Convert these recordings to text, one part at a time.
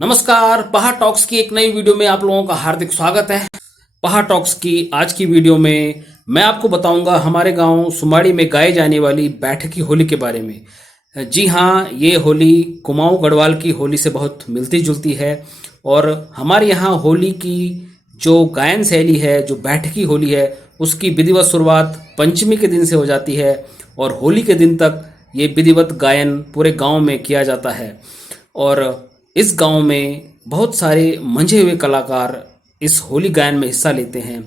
नमस्कार, पहाड़ टॉक्स की एक नई वीडियो में आप लोगों का हार्दिक स्वागत है। पहाड़ टॉक्स की आज की वीडियो में मैं आपको बताऊंगा हमारे गांव सुमाड़ी में गाई जाने वाली बैठकी होली के बारे में। जी हाँ, ये होली कुमाऊं गढ़वाल की होली से बहुत मिलती जुलती है और हमारे यहाँ होली की जो गायन शैली है, जो बैठकी होली है, उसकी विधिवत शुरुआत पंचमी के दिन से हो जाती है और होली के दिन तक ये विधिवत गायन पूरे गांव में किया जाता है। और इस गांव में बहुत सारे मंझे हुए कलाकार इस होली गायन में हिस्सा लेते हैं।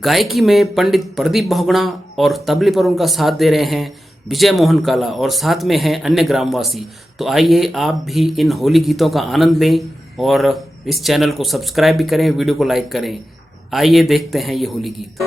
गायकी में पंडित प्रदीप बहुगुणा और तबले पर उनका साथ दे रहे हैं विजय मोहन काला और साथ में हैं अन्य ग्रामवासी। तो आइए आप भी इन होली गीतों का आनंद लें और इस चैनल को सब्सक्राइब भी करें, वीडियो को लाइक करें। आइए देखते हैं ये होली गीत।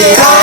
Yeah.